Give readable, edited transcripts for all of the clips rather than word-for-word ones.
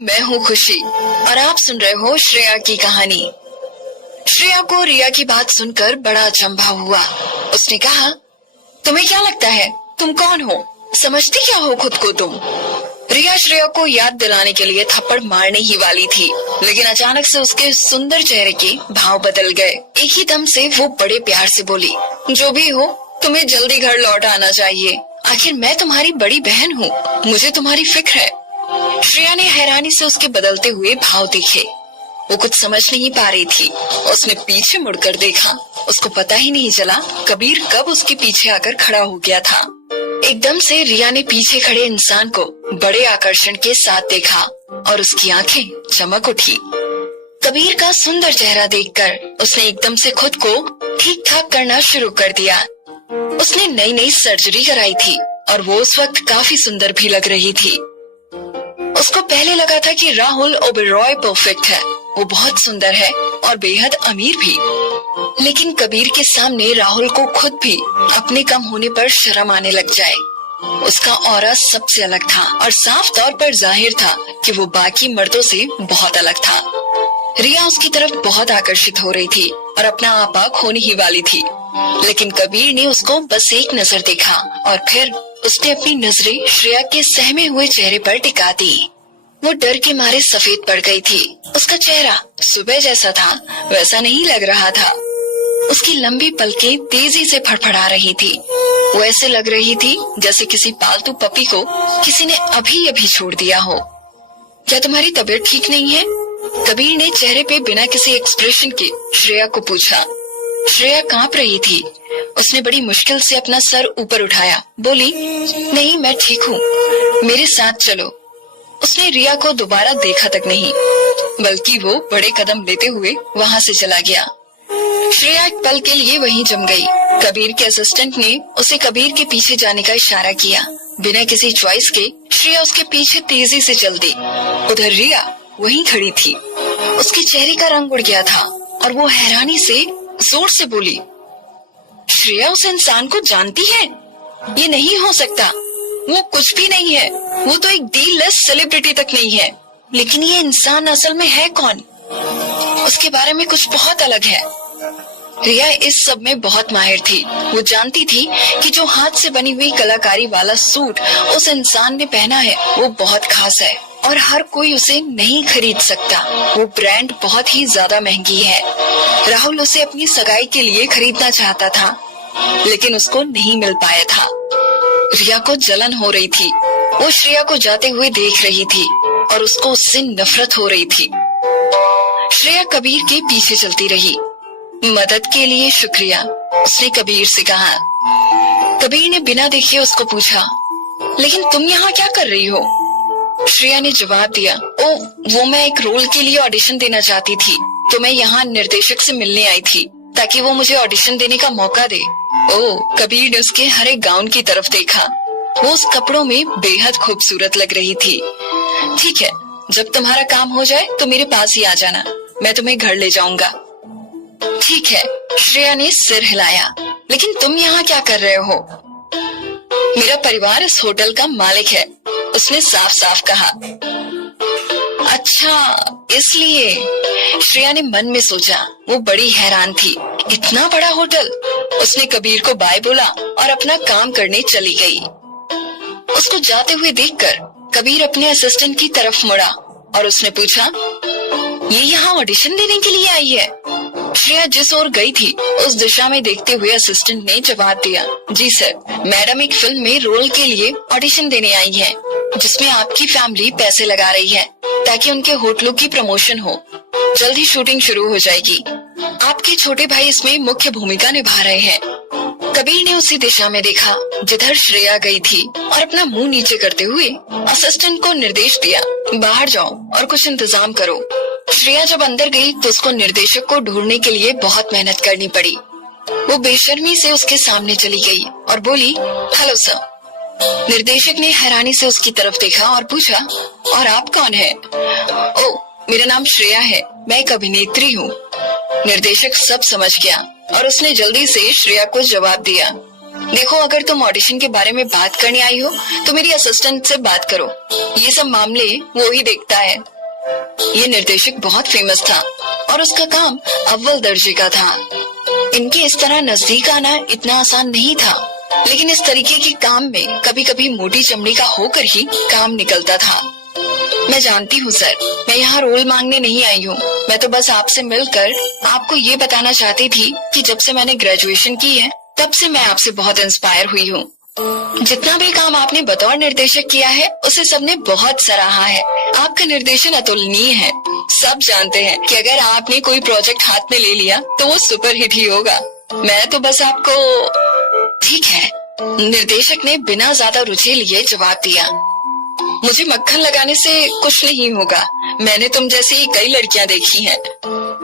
मैं हूँ खुशी और आप सुन रहे हो श्रेया की कहानी। श्रेया को रिया की बात सुनकर बड़ा अचंभा हुआ। उसने कहा, तुम्हें क्या लगता है तुम कौन हो? समझती क्या हो खुद को तुम? रिया श्रेया को याद दिलाने के लिए थप्पड़ मारने ही वाली थी, लेकिन अचानक से उसके सुंदर चेहरे के भाव बदल गए। एक ही दम से वो बड़े प्यार से बोली, जो भी हो तुम्हें जल्दी घर लौट आना चाहिए। आखिर मैं तुम्हारी बड़ी बहन हूँ, मुझे तुम्हारी फिक्र है। श्रेया ने हैरानी से उसके बदलते हुए भाव देखे। वो कुछ समझ नहीं पा रही थी। उसने पीछे मुड़कर देखा। उसको पता ही नहीं चला कबीर कब उसके पीछे आकर खड़ा हो गया था। एकदम से रिया ने पीछे खड़े इंसान को बड़े आकर्षण के साथ देखा और उसकी आंखें चमक उठी। कबीर का सुंदर चेहरा देखकर उसने एकदम से खुद को ठीक ठाक करना शुरू कर दिया। उसने नई नई सर्जरी कराई थी और वो उस वक्त काफी सुंदर भी लग रही थी। उसको पहले लगा था कि राहुल ओबेरॉय परफेक्ट है, वो बहुत सुंदर है और बेहद अमीर भी। लेकिन कबीर के सामने राहुल को खुद भी अपने कम होने पर शर्म आने लग जाए। उसका ऑरा सबसे अलग था और साफ तौर पर जाहिर था कि वो बाकी मर्दों से बहुत अलग था। रिया उसकी तरफ बहुत आकर्षित हो रही थी और अपना आपा खोने ही वाली थी, लेकिन कबीर ने उसको बस एक नजर देखा और फिर उसने अपनी नजरें श्रेया के सहमे हुए चेहरे पर टिका दी। वो डर के मारे सफेद पड़ गई थी। उसका चेहरा सुबह जैसा था वैसा नहीं लग रहा था। उसकी लंबी पलकें तेजी से फड़फड़ा रही थी। वो ऐसे लग रही थी जैसे किसी पालतू पपी को किसी ने अभी अभी छोड़ दिया हो। क्या तुम्हारी तबीयत ठीक नहीं है? कबीर ने चेहरे पे बिना किसी एक्सप्रेशन के श्रेया को पूछा। श्रेया कांप रही थी। उसने बड़ी मुश्किल से अपना सर ऊपर उठाया, बोली, नहीं मैं ठीक हूँ, मेरे साथ चलो। उसने रिया को दोबारा देखा तक नहीं, बल्कि वो बड़े कदम लेते हुए वहाँ से चला गया। श्रेया एक पल के लिए वहीं जम गई। कबीर के असिस्टेंट ने उसे कबीर के पीछे जाने का इशारा किया। बिना किसी चॉइस के श्रेया उसके पीछे तेजी से चल दी। उधर रिया वहीं खड़ी थी। उसके चेहरे का रंग उड़ गया था और वो हैरानी से जोर से बोली, श्रेया उस इंसान को जानती है? ये नहीं हो सकता, वो कुछ भी नहीं है, वो तो एक डी-लिस्ट सेलिब्रिटी तक नहीं है। लेकिन ये इंसान असल में है कौन? उसके बारे में कुछ बहुत अलग है। रिया इस सब में बहुत माहिर थी। वो जानती थी कि जो हाथ से बनी हुई कलाकारी वाला सूट उस इंसान ने पहना है वो बहुत खास है और हर कोई उसे नहीं खरीद सकता। वो ब्रांड बहुत ही ज्यादा महंगी है। राहुल उसे अपनी सगाई के लिए खरीदना चाहता था, लेकिन उसको नहीं मिल पाया था। रिया को जलन हो रही थी। वो श्रेया को जाते हुए देख रही थी और उसको उससे नफरत हो रही थी। श्रेया कबीर के पीछे चलती रही। मदद के लिए शुक्रिया, उसने कबीर से कहा। कबीर ने बिना देखे उसको पूछा, लेकिन तुम यहाँ क्या कर रही हो? श्रेया ने जवाब दिया, वो मैं एक रोल के लिए ऑडिशन देना चाहती थी, तो मैं यहाँ निर्देशक से मिलने आई थी ताकि वो मुझे ऑडिशन देने का मौका दे। कबीर ने उसके हरे गाउन की तरफ देखा। वो उस कपड़ों में बेहद खूबसूरत लग रही थी। ठीक है, जब तुम्हारा काम हो जाए तो मेरे पास ही आ जाना, मैं तुम्हें घर ले जाऊंगा। ठीक है, श्रेया ने सिर हिलाया। लेकिन तुम यहाँ क्या कर रहे हो? मेरा परिवार इस होटल का मालिक है, उसने साफ साफ कहा। अच्छा, इसलिए? श्रेया ने मन में सोचा। वो बड़ी हैरान थी। इतना बड़ा होटल? उसने कबीर को बाय बोला और अपना काम करने चली गई। उसको जाते हुए देखकर कबीर अपने असिस्टेंट की तरफ मुड़ा और उसने पूछा, ये यहाँ ऑडिशन देने के लिए आई है? श्रेया जिस ओर गई थी उस दिशा में देखते हुए असिस्टेंट ने जवाब दिया, जी सर, मैडम एक फिल्म में रोल के लिए ऑडिशन देने आई है, जिसमें आपकी फैमिली पैसे लगा रही है ताकि उनके होटलों की प्रमोशन हो। जल्दी शूटिंग शुरू हो जाएगी। आपके छोटे भाई इसमें मुख्य भूमिका निभा रहे हैं। कबीर ने उसी दिशा में देखा जिधर श्रेया गई थी और अपना मुंह नीचे करते हुए असिस्टेंट को निर्देश दिया, बाहर जाओ और कुछ इंतजाम करो। श्रेया जब अंदर गई तो उसको निर्देशक को ढूंढने के लिए बहुत मेहनत करनी पड़ी। वो बेशर्मी से उसके सामने चली गई और बोली, हेलो सर। निर्देशक ने हैरानी से उसकी तरफ देखा और पूछा, और आप कौन है? ओ, मेरा नाम श्रेया है, मैं एक अभिनेत्री हूँ। निर्देशक सब समझ गया और उसने जल्दी से श्रेया को जवाब दिया, देखो, अगर तुम ऑडिशन के बारे में बात करने आई हो तो मेरी असिस्टेंट से बात करो, ये सब मामले वो ही देखता है। ये निर्देशक बहुत फेमस था और उसका काम अव्वल दर्जे का था। इनके इस तरह नजदीक आना इतना आसान नहीं था, लेकिन इस तरीके के काम में कभी कभी मोटी चमड़ी का होकर ही काम निकलता था। मैं जानती हूँ सर, मैं यहाँ रोल मांगने नहीं आई हूँ। मैं तो बस आपसे मिलकर आपको ये बताना चाहती थी कि जब से मैंने ग्रेजुएशन की है तब से मैं आपसे बहुत इंस्पायर हुई हूँ। जितना भी काम आपने बतौर निर्देशक किया है उसे सबने बहुत सराहा है। आपका निर्देशन अतुलनीय है। सब जानते हैं कि अगर आपने कोई प्रोजेक्ट हाथ में ले लिया तो वो सुपर हिट ही होगा। मैं तो बस आपको। ठीक है, निर्देशक ने बिना ज्यादा रुचि लिए जवाब दिया। मुझे मक्खन लगाने से कुछ नहीं होगा। मैंने तुम जैसी कई लड़कियां देखी हैं।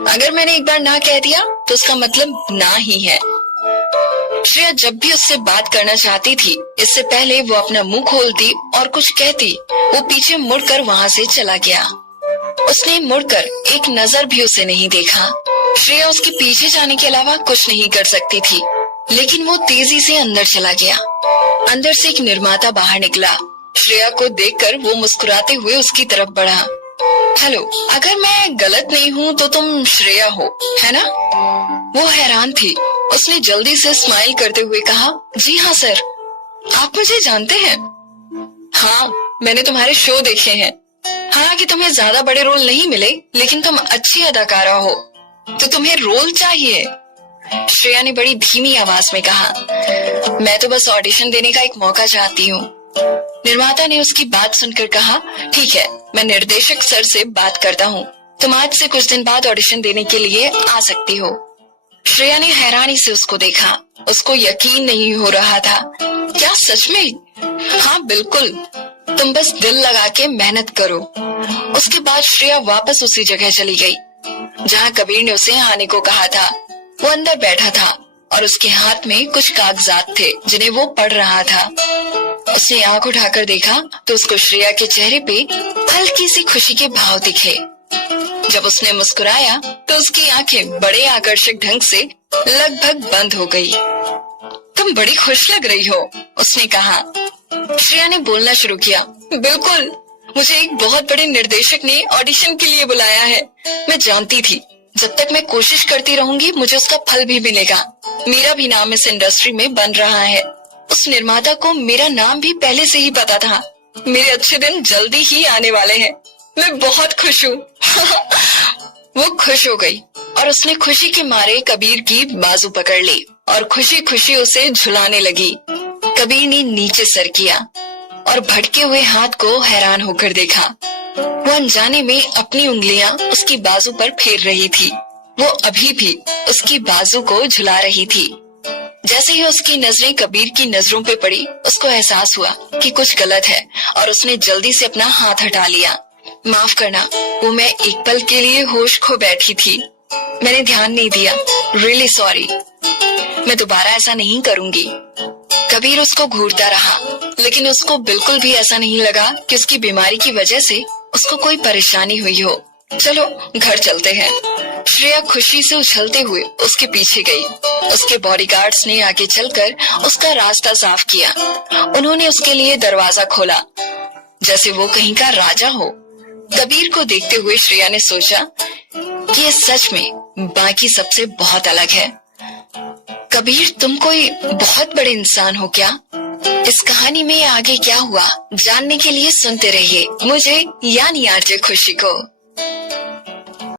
अगर मैंने एक बार ना कह दिया तो उसका मतलब ना ही है। श्रेया जब भी उससे बात करना चाहती थी, इससे पहले वो अपना मुंह खोलती और कुछ कहती, वो पीछे मुड़कर वहाँ से चला गया। उसने मुड़कर एक नजर भी उसे नहीं देखा। श्रेया उसके पीछे जाने के अलावा कुछ नहीं कर सकती थी, लेकिन वो तेजी से अंदर चला गया। अंदर से एक निर्माता बाहर निकला। श्रेया को देखकर वो मुस्कुराते हुए उसकी तरफ बढ़ा। हेलो, अगर मैं गलत नहीं हूँ तो तुम श्रेया हो, है ना? वो हैरान थी। उसने जल्दी से स्माइल करते हुए कहा, जी हाँ सर, आप मुझे जानते हैं? हाँ, मैंने तुम्हारे शो देखे हैं। हालांकि तुम्हें ज्यादा बड़े रोल नहीं मिले, लेकिन तुम अच्छी अदाकारा हो, तो तुम्हें रोल चाहिए। श्रेया ने बड़ी धीमी आवाज में कहा, मैं तो बस ऑडिशन देने का एक मौका चाहती हूँ। निर्माता ने उसकी बात सुनकर कहा, ठीक है, मैं निर्देशक सर से बात करता हूँ। तुम आज से कुछ दिन बाद ऑडिशन देने के लिए आ सकती हो। श्रेया ने हैरानी से उसको देखा। उसको यकीन नहीं हो रहा था। क्या सच में? हाँ बिल्कुल, तुम बस दिल लगा के मेहनत करो। उसके बाद श्रेया वापस उसी जगह चली गई जहाँ कबीर ने उसे आने को कहा था। वो अंदर बैठा था और उसके हाथ में कुछ कागजात थे जिन्हें वो पढ़ रहा था। उसने आंख उठाकर देखा तो उसको श्रेया के चेहरे पे हल्की सी खुशी के भाव दिखे। जब उसने मुस्कुराया तो उसकी आंखें बड़े आकर्षक ढंग से लगभग बंद हो गई। तुम बड़ी खुश लग रही हो, उसने कहा। श्रेया ने बोलना शुरू किया, बिल्कुल, मुझे एक बहुत बड़े निर्देशक ने ऑडिशन के लिए बुलाया है। मैं जानती थी जब तक मैं कोशिश करती रहूंगी मुझे उसका फल भी मिलेगा। मेरा भी नाम इस इंडस्ट्री में बन रहा है। उस निर्माता को मेरा नाम भी पहले से ही पता था। मेरे अच्छे दिन जल्दी ही आने वाले हैं। मैं बहुत खुश हूँ। वो खुश हो गई और उसने खुशी के मारे कबीर की बाजू पकड़ ली और खुशी खुशी उसे झुलाने लगी। कबीर ने नीचे सर किया और भटके हुए हाथ को हैरान होकर देखा। वो अनजाने में अपनी उंगलियां उसकी बाजू पर फेर रही थी। वो अभी भी उसकी बाजू को झुला रही थी। जैसे ही उसकी नजरें कबीर की नजरों पे पड़ी, उसको एहसास हुआ कि कुछ गलत है और उसने जल्दी से अपना हाथ हटा लिया। माफ करना, वो मैं एक पल के लिए होश खो बैठी थी। मैंने ध्यान नहीं दिया। Really sorry. मैं दोबारा ऐसा नहीं करूंगी। कबीर उसको घूरता रहा, लेकिन उसको बिल्कुल भी ऐसा नहीं लगा कि उसकी बीमारी की वजह से उसको कोई परेशानी हुई हो। चलो घर चलते हैं। श्रेया खुशी से उछलते हुए उसके पीछे गई। उसके बॉडीगार्ड्स ने आगे चलकर उसका रास्ता साफ किया। उन्होंने उसके लिए दरवाजा खोला जैसे वो कहीं का राजा हो। कबीर को देखते हुए श्रेया ने सोचा कि ये सच में बाकी सबसे बहुत अलग है। कबीर, तुम कोई बहुत बड़े इंसान हो क्या? इस कहानी में आगे क्या हुआ जानने के लिए सुनते रहिए मुझे यानी आरजे खुशी को।